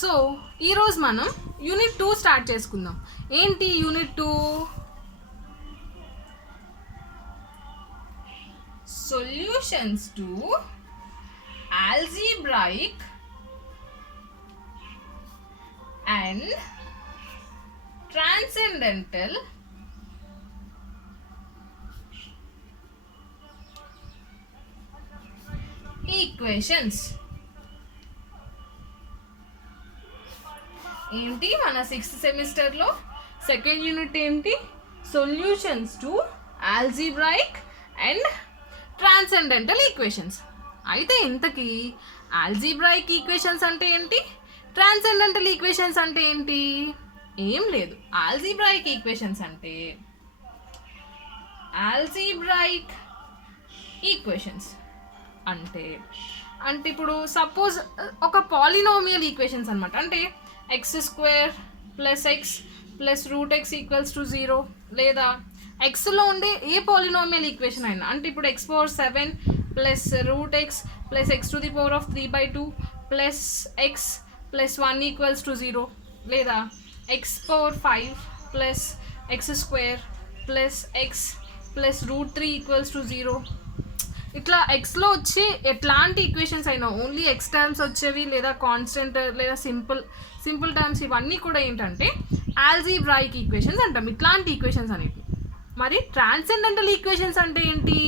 So ఈరోజు మనం unit 2 start చేసుకుందాం. ఏంటి unit 2? Solutions to algebraic and transcendental equations. ఏంటి మన 6th సెమిస్టర్లో సెకండ్ యూనిట్ ఏంటి? Solutions to algebraic and transcendental equations. అయితే ఇంతకీ ఆల్జీబ్రాయిక్ ఈక్వేషన్స్ అంటే ఏంటి, ట్రాన్సెండెంటల్ ఈక్వేషన్స్ అంటే ఏంటి? ఏం లేదు. ఆల్జీబ్రాయిక్ ఈక్వేషన్స్ అంటే ఆల్జీబ్రాయిక్ ఈక్వేషన్స్ అంటే ఇప్పుడు సపోజ్ ఒక పాలినోమియల్ ఈక్వేషన్స్ అనమాట. అంటే x² + x + √x = 0, లేదా ఎక్స్లో ఉండే ఏ పాలినోమియల్ ఈక్వేషన్ అయినా. అంటే ఇప్పుడు x⁴ + √x + x⁴³ + x + 1 = 0, లేదా x⁴ + x² + x + √3 = 0. ఇట్లా ఎక్స్లో వచ్చి ఎట్లాంటి ఈక్వేషన్స్ అయినా, ఓన్లీ ఎక్స్ టర్మ్స్ వచ్చేవి, లేదా కాన్స్టెంట్, లేదా సింపుల్ టర్మ్స్, ఇవన్నీ కూడా ఏంటంటే ఆల్జీబ్రాయిక్ ఈక్వేషన్స్ అంటాం. ఇట్లాంటి ఈక్వేషన్స్ అనేవి. మరి ట్రాన్సెండెంటల్ ఈక్వేషన్స్ అంటే ఏంటి?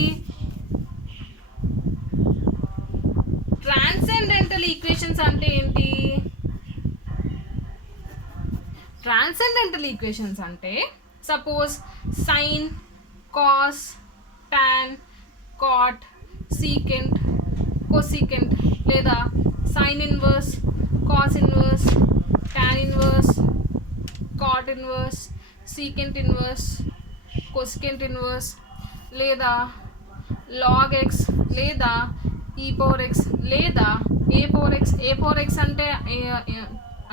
ట్రాన్సెండెంటల్ ఈక్వేషన్స్ అంటే ఏంటి? ట్రాన్సెండెంటల్ ఈక్వేషన్స్ అంటే suppose sine, cos, tan, cot, secant, cosecant, లేదా sine inverse, cos inverse, tan inverse, cot inverse, secant inverse, cosecant inverse, లేదా లాగ్ ఎక్స్, లేదా e⁴x, లేదా a⁴x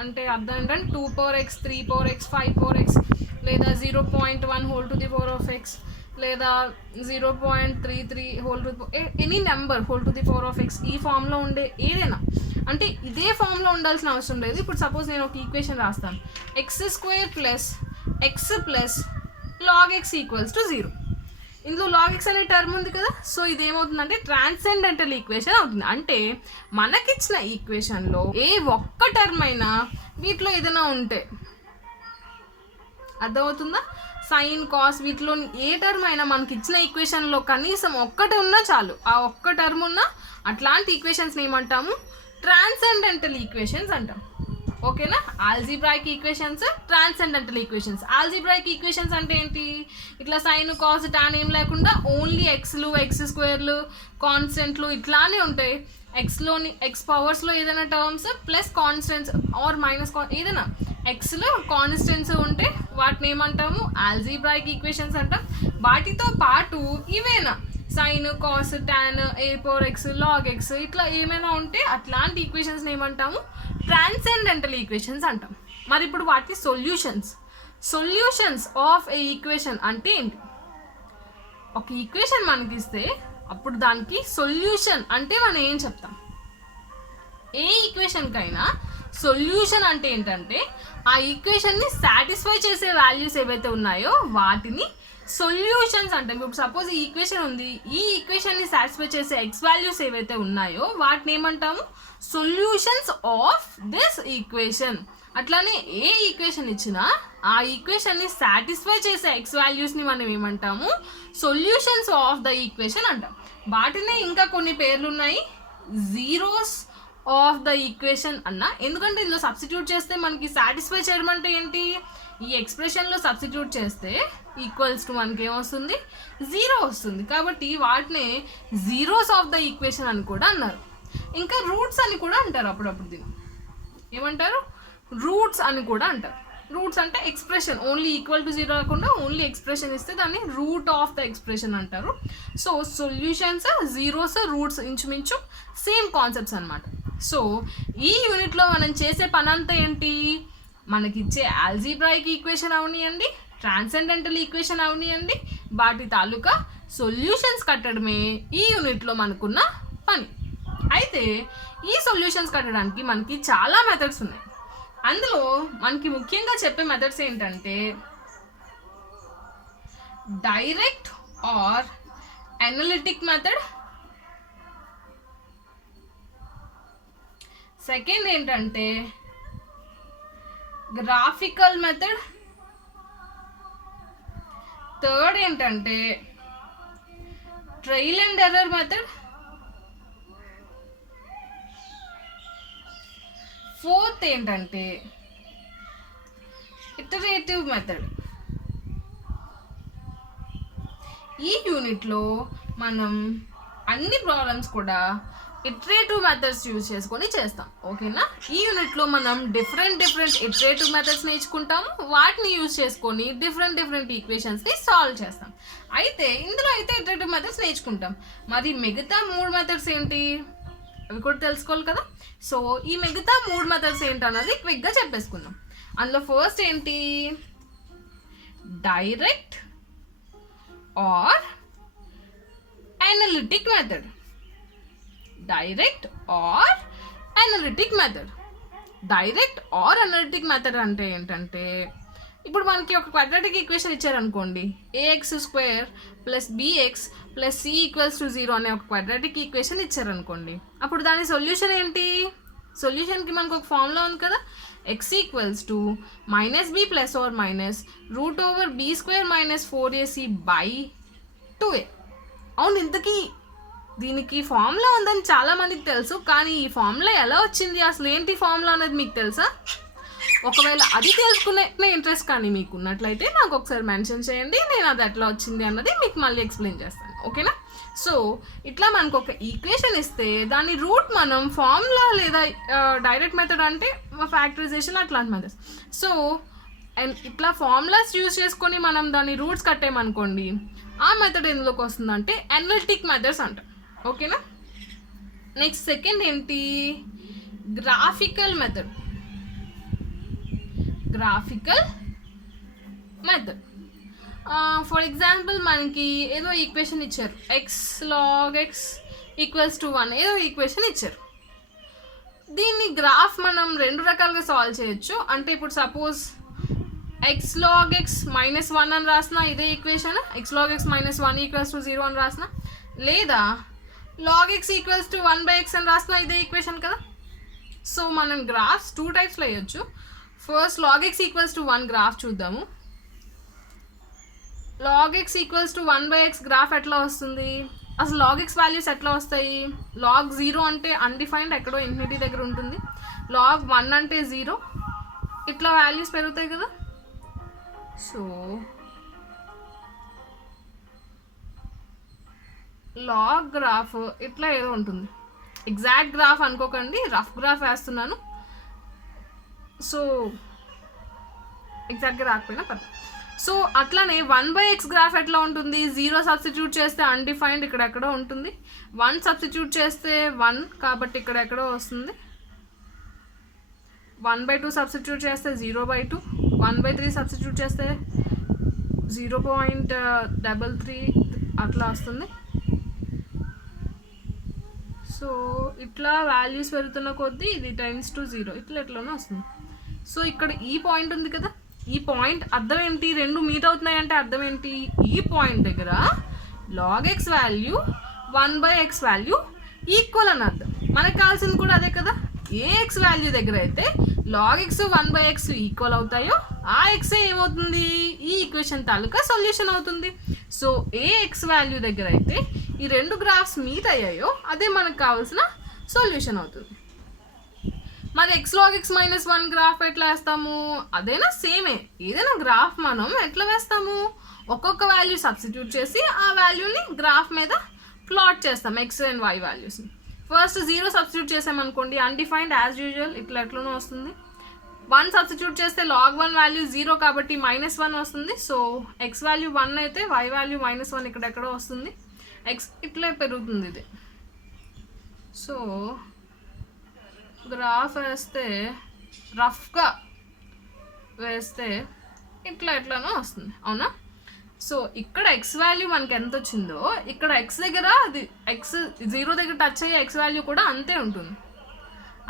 అంటే అర్థం ఏంటంటే 2⁴x, 3⁴x, 5⁴x, లేదా 0.1 లేదా 0.33 ఎనీ నెంబర్ x, ఈ ఫామ్లో ఉండే ఏదైనా. అంటే ఇదే ఫామ్లో ఉండాల్సిన అవసరం లేదు. ఇప్పుడు సపోజ్ నేను ఒక ఈక్వేషన్ రాస్తాను, x² + x + log x = 0. ఇందులో log x అనే టర్మ్ ఉంది కదా. సో ఇదేమవుతుందంటే ట్రాన్సెండెంటల్ ఈక్వేషన్ అవుతుంది. అంటే మనకిచ్చిన ఈక్వేషన్లో ఏ ఒక్క టర్మ్ అయినా వీటిలో ఏదైనా ఉంటే, అర్థమవుతుందా? సైన్, కాస్, వీటిలో ఏ టర్మ్ అయినా మనకి ఇచ్చిన ఈక్వేషన్లో కనీసం ఒక్కటి ఉన్నా చాలు, ఆ ఒక్క టర్మ్ ఉన్నా అట్లాంటి ఈక్వేషన్స్ని ఏమంటాము? ట్రాన్సెండెంటల్ ఈక్వేషన్స్ అంటాం. ఓకేనా? Algebraic equations, transcendental equations. Algebraic equations అంటే ఏంటి? ఇట్లా సైన్, కాస్, టాన్ ఏం లేకుండా ఓన్లీ ఎక్స్లు, x²లు, కాన్స్టెంట్లు ఇట్లానే ఉంటాయి. ఎక్స్లోని ఎక్స్ పవర్స్లో ఏదైనా terms plus constants or minus ఏదైనా ఎక్స్లో కాన్స్టెంట్స్ ఉంటే వాటిని ఏమంటాము? ఆల్జీబ్రాయిక్ ఈక్వేషన్స్ అంటాం. వాటితో పాటు ఇవేనా sine, cos, tan, a⁴x, log x ఇట్లా ఏమైనా ఉంటే అట్లాంటి ఈక్వేషన్స్ని ఏమంటాము? ట్రాన్సెండెంటల్ ఈక్వేషన్స్ అంటాం. మరి ఇప్పుడు వాటి సొల్యూషన్స్ ఆఫ్ ఏ ఈక్వేషన్ అంటే ఏంటి? ఒక ఈక్వేషన్ మనకి ఇస్తే అప్పుడు దానికి సొల్యూషన్ అంటే మనం ఏం చెప్తాం? ఏ ఈక్వేషన్కైనా సొల్యూషన్ అంటే ఏంటంటే ఆ ఈక్వేషన్ని సాటిస్ఫై చేసే వాల్యూస్ ఏవైతే ఉన్నాయో వాటిని సొల్యూషన్స్ అంటాం. ఇప్పుడు సపోజ్ ఈ ఈక్వేషన్ ఉంది, ఈ ఈక్వేషన్ని సాటిస్ఫై చేసే ఎక్స్ వాల్యూస్ ఏవైతే ఉన్నాయో వాటిని ఏమంటాము? Solutions of this equation. అట్లానే ఏ ఈక్వేషన్ ఇచ్చినా ఆ ఈక్వేషన్ని సాటిస్ఫై చేసే ఎక్స్ వాల్యూస్ని మనం ఏమంటాము? సొల్యూషన్స్ ఆఫ్ ద ఈక్వేషన్ అంటాం. వాటినే ఇంకా కొన్ని పేర్లు ఉన్నాయి, జీరోస్ ఆఫ్ ద ఈక్వేషన్ అన్న. ఎందుకంటే ఇందులో సబ్స్టిట్యూట్ చేస్తే మనకి సాటిస్ఫై చేయడం అంటే ఏంటి? ఈ ఎక్స్ప్రెషన్లో సబ్స్టిట్యూట్ చేస్తే ఈక్వల్స్ టు మనకి ఏమొస్తుంది? 0 వస్తుంది. కాబట్టి వాటినే జీరోస్ ఆఫ్ ద ఈక్వేషన్ అని కూడా అన్నారు. ఇంకా రూట్స్ అని కూడా అంటారు. అప్పుడప్పుడు దీన్ని ఏమంటారు? రూట్స్ అని కూడా అంటారు. రూట్స్ అంటే ఎక్స్ప్రెషన్ ఓన్లీ =0 కాకుండా ఓన్లీ ఎక్స్ప్రెషన్ ఇస్తే దాన్ని రూట్ ఆఫ్ ద ఎక్స్ప్రెషన్ అంటారు. సో సొల్యూషన్స్, జీరోస్, రూట్స్ ఇంచుమించు సేమ్ కాన్సెప్ట్స్ అనమాట. సో ఈ యూనిట్లో మనం చేసే పని అంతా ఏంటి? మనకిచ్చే ఆల్జీబ్రాయిక్ ఈక్వేషన్ అవనియండి, ట్రాన్సెండెంటల్ ఈక్వేషన్ అవనియండి, వాటి తాలూకా సొల్యూషన్స్ కట్టడమే ఈ యూనిట్లో మనకున్న పని. అయితే ఈ సొల్యూషన్స్ కట్టడానికి మనకి చాలా మెథడ్స్ ఉన్నాయి. అందులో మనకి ముఖ్యంగా చెప్పే మెథడ్స్ ఏంటంటే direct or analytic method, second ఏంటంటే గ్రాఫికల్ మెథడ్, థర్డ్ ఏంటంటే trial and error method, fourth ఏంటంటే ఇటరేటివ్ మెథడ్. ఈ యూనిట్లో మనం అన్ని ప్రాబ్లమ్స్ కూడా ఇటరేటివ్ మెథడ్స్ యూజ్ చేసుకొని చేస్తాం. ఓకేనా? ఈ యూనిట్లో మనం డిఫరెంట్ ఇటరేటివ్ మెథడ్స్ నేర్చుకుంటాము. వాటిని యూజ్ చేసుకొని డిఫరెంట్ ఈక్వేషన్స్ని సాల్వ్ చేస్తాం. అయితే ఇందులో అయితే ఇటరేటివ్ మెథడ్స్ నేర్చుకుంటాం. మరి మిగతా 3 మెథడ్స్ ఏంటి అవి కూడా తెలుసుకోవాలి కదా. సో ఈ మిగతా 3 మెథడ్స్ ఏంటన్నది క్విక్గా చెప్పేసుకుందాం. అందులో ఫస్ట్ ఏంటి, direct or analytic method. Direct or analytic method. Direct or analytic method అంటే ఏంటంటే, ఇప్పుడు మనకి ఒక క్వాడ్రాటిక్ ఈక్వేషన్ ఇచ్చారనుకోండి, ax² + bx + c = 0 అనే ఒక క్వాడ్రాటిక్ ఈక్వేషన్ ఇచ్చారనుకోండి, అప్పుడు దాని సొల్యూషన్ ఏంటి? సొల్యూషన్కి మనకు ఒక ఫార్ములా ఉంది కదా, x = -b ± √b² - 4ac/2a. అవును, ఇంతకీ దీనికి ఫార్ములా ఉందని చాలా మందికి తెలుసు, కానీ ఈ ఫార్ములా ఎలా వచ్చింది, అసలు ఏంటి ఫార్ములా అనేది మీకు తెలుసా? ఒకవేళ అది తెలుసుకునే ఇంట్రెస్ట్ కానీ మీకు ఉన్నట్లయితే నాకు ఒకసారి మెన్షన్ చేయండి, నేను అది ఎట్లా వచ్చింది అన్నది మీకు మళ్ళీ ఎక్స్ప్లెయిన్ చేస్తాను. ఓకేనా? సో ఇట్లా మనకు ఒక ఈక్వేషన్ ఇస్తే దాని రూట్ మనం ఫార్ములా లేదా డైరెక్ట్ మెథడ్ అంటే ఫ్యాక్టరైజేషన్ అట్లాంటి మెథడ్స్. సో అండ్ ఇట్లా ఫార్ములాస్ యూజ్ చేసుకొని మనం దాని రూట్స్ కట్టేయమనుకోండి, ఆ మెథడ్ ఎందులోకి వస్తుందంటే అనలిటిక్ మెథడ్స్ అంటాం. ఓకేనా? నెక్స్ట్ సెకండ్ ఏంటి, graphical method. Graphical method for example మనకి ఏదో ఈక్వేషన్ ఇచ్చారు, x log x = 1 ఏదో ఈక్వేషన్ ఇచ్చారు. దీన్ని గ్రాఫ్ మనం 2 రకాలుగా సాల్వ్ చేయొచ్చు. అంటే ఇప్పుడు సపోజ్ x log x -1 అని రాసిన ఇదే ఈక్వేషన్, x log x - 1 = 0 అని రాసిన, లేదా log x = 1/x అని రాసిన ఇదే ఈక్వేషన్ కదా. సో మనం గ్రాఫ్స్ 2 టైప్స్లో వేయచ్చు. ఫస్ట్ log x = 1 గ్రాఫ్ చూద్దాము. log x = 1/x గ్రాఫ్ ఎట్లా వస్తుంది? అసలు log x వాల్యూస్ ఎట్లా వస్తాయి? log 0 అంటే అన్డిఫైన్డ్, ఎక్కడో ఇన్ఫినిటీ దగ్గర ఉంటుంది. log 1 అంటే 0, ఇట్లా వాల్యూస్ పెరుగుతాయి కదా. సో లాగ్ గ్రాఫ్ ఇట్లా ఏదో ఉంటుంది. ఎగ్జాక్ట్ గ్రాఫ్ అనుకోకండి, రఫ్ గ్రాఫ్ వేస్తున్నాను. సో ఎగ్జాక్ట్గా రాకపోయినా పర్లేదు. సో అట్లానే 1/x గ్రాఫ్ ఎట్లా ఉంటుంది? 0 సబ్స్టిట్యూట్ చేస్తే అన్డిఫైన్డ్, ఇక్కడ ఎక్కడో ఉంటుంది. 1 సబ్స్టిట్యూట్ చేస్తే 1, కాబట్టి ఇక్కడ ఎక్కడో వస్తుంది. 1/2 సబ్స్టిట్యూట్ చేస్తే 0/2, 1/3 సబ్స్టిట్యూట్ చేస్తే 0.33 అట్లా వస్తుంది. సో ఇట్లా వాల్యూస్ పెరుగుతున్న కొద్దీ ఇది టెన్స్ టు 0 ఎట్లానో వస్తుంది. సో ఇక్కడ ఈ పాయింట్ ఉంది కదా, ఈ పాయింట్ అర్థం ఏంటి? 2 మీట్ అవుతున్నాయి అంటే అర్థం ఏంటి? ఈ పాయింట్ దగ్గర log x value 1/x value equal అని అర్థం. మనకు కావాల్సింది కూడా అదే కదా. ఏ x వాల్యూ దగ్గర అయితే log x 1/x ఈక్వల్ అవుతాయో ఆ x ఏమవుతుంది? ఈ ఈక్వేషన్ తాలూకా సొల్యూషన్ అవుతుంది. సో ఏ x వాల్యూ దగ్గర అయితే ఈ 2 గ్రాఫ్స్ మీట్ అయ్యాయో అదే మనకు కావాల్సిన సొల్యూషన్ అవుతుంది. మరి x log x - 1 గ్రాఫ్ ఎట్లా వేస్తాము? అదేనా సేమే. ఏదైనా గ్రాఫ్ మనం ఎట్లా వేస్తాము? ఒక్కొక్క వాల్యూ సబ్స్టిట్యూట్ చేసి ఆ వాల్యూని గ్రాఫ్ మీద ప్లాట్ చేస్తాం, x అండ్ y వాల్యూస్ని. ఫస్ట్ 0 సబ్స్టిట్యూట్ చేసామనుకోండి, అన్డిఫైన్డ్ యాజ్ యూజువల్ ఎట్లనో వస్తుంది. 1 సబ్స్టిట్యూట్ చేస్తే log 1 వాల్యూ 0 కాబట్టి -1 వస్తుంది. సో x వాల్యూ 1 అయితే y వాల్యూ -1 ఇక్కడెక్కడో వస్తుంది. x ఇట్లా పెరుగుతుంది ఇది. సో గ్రాఫ్ వేస్తే రఫ్గా వేస్తే ఎట్లనో వస్తుంది, అవునా? సో ఇక్కడ x వాల్యూ మనకి ఎంత వచ్చిందో ఇక్కడ x దగ్గర అది x 0 దగ్గర టచ్ అయ్యే x వాల్యూ కూడా అంతే ఉంటుంది.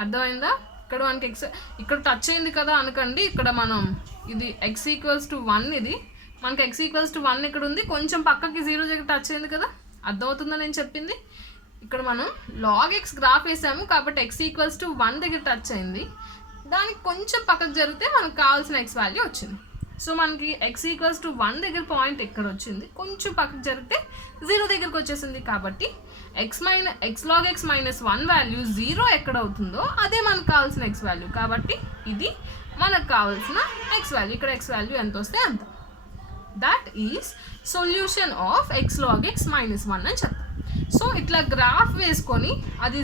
అర్థమైందా? ఇక్కడ మనకి ఎక్స్ ఇక్కడ టచ్ అయింది కదా అనకండి. ఇక్కడ మనం ఇది x = 1, ఇది మనకి x = 1 ఇక్కడ ఉంది, కొంచెం పక్కకి 0 దగ్గర టచ్ అయింది కదా, అర్థమవుతుందా నేను చెప్పింది? ఇక్కడ మనం log x గ్రాఫ్ వేసాము కాబట్టి x = 1 దగ్గర టచ్ అయింది, దానికి కొంచెం పక్కకు జరిగితే మనకు కావాల్సిన x వాల్యూ వచ్చింది. సో మనకి x = 1 దగ్గర పాయింట్ ఎక్కడ వచ్చింది, కొంచెం పక్కకు జరిగితే 0 దగ్గరకు వచ్చేసింది. కాబట్టి x log x - 1 వాల్యూ 0 ఎక్కడ అవుతుందో అదే మనకు కావాల్సిన x వాల్యూ. కాబట్టి ఇది మనకు కావాల్సిన x వాల్యూ. ఇక్కడ x వాల్యూ ఎంత వస్తే అంత. That is solution of x log x - 1 అని చెప్తాం. సో ఇట్లా గ్రాఫ్ వేసుకొని అది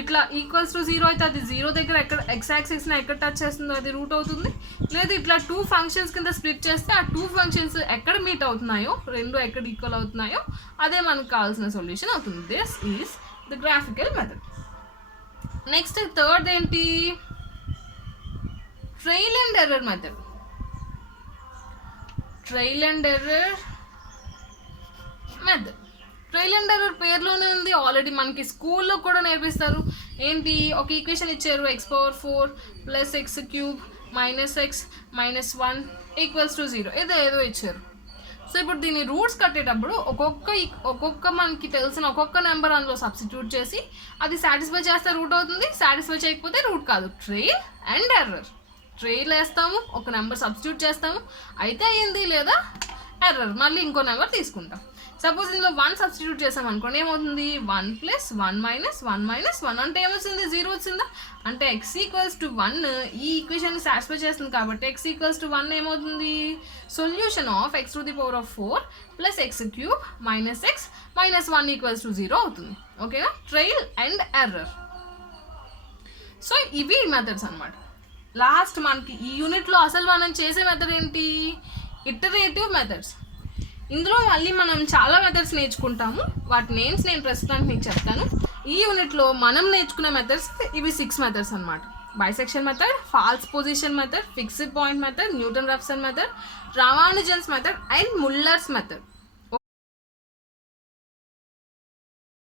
ఇట్లా =0 అయితే అది 0 దగ్గర ఎక్కడ x యాక్సిస్ని ఎక్కడ టచ్ చేస్తుందో అది రూట్ అవుతుంది. లేదా ఇట్లా 2 ఫంక్షన్స్ కింద స్ప్లిట్ చేస్తే ఆ 2 ఫంక్షన్స్ ఎక్కడ మీట్ అవుతున్నాయో, రెండు ఎక్కడ ఈక్వల్ అవుతున్నాయో అదే మనకు కావాల్సిన సొల్యూషన్ అవుతుంది. This is the graphical method. Next third ఏంటి? Trial and error method. Trial and error method. Trial and error పేరులోనే ఉంది, ఆల్రెడీ మనకి స్కూల్లో కూడా నేర్పిస్తారు. ఏంటి, ఒక ఈక్వేషన్ ఇచ్చారు, x⁴ + x³ - x - 1 = 0, ఏదో ఇచ్చారు. సో ఇప్పుడు దీన్ని రూట్స్ కట్టేటప్పుడు ఒక్కొక్క మనకి తెలిసిన ఒక్కొక్క నెంబర్ అందులో సబ్స్టిట్యూట్ చేసి అది సాటిస్ఫై చేస్తే రూట్ అవుతుంది, సాటిస్ఫై చేయకపోతే రూట్ కాదు. Trial and error. ట్రయల్ వేస్తాము, ఒక నెంబర్ సబ్స్టిట్యూట్ చేస్తాము, అయితే అయ్యింది, లేదా ఎర్రర్ మళ్ళీ ఇంకో నెంబర్ తీసుకుంటాం. సపోజ్ ఇందులో 1 సబ్స్టిట్యూట్ చేసాం అనుకోండి, ఏమవుతుంది? 1 + 1 - 1 - 1 అంటే ఏమొచ్చింది? 0 వచ్చిందా? అంటే x = 1 ఈ ఈక్వేషన్ సాటిస్ఫై చేస్తుంది కాబట్టి x = 1 ఏమవుతుంది? Solution of x⁴ + x³ - x - 1 = 0 అవుతుంది. ఓకేనా? Trial and error. సో ఇవి మెథడ్స్ అనమాట. లాస్ట్ మనకి ఈ యూనిట్లో అసలు మనం చేసే మెథడ్ ఏంటి? Iterative methods. ఇందులో మళ్ళీ మనం చాలా మెథడ్స్ నేర్చుకుంటాము, వాటి నేమ్స్ నేను ప్రస్తుతానికి మీకు చెప్తాను. ఈ యూనిట్లో మనం నేర్చుకునే మెథడ్స్ ఇవి 6 మెథడ్స్ అనమాట. Bisection method, false position method, fixed point method, Newton Raphson method, Ramanujan's method and Muller's method.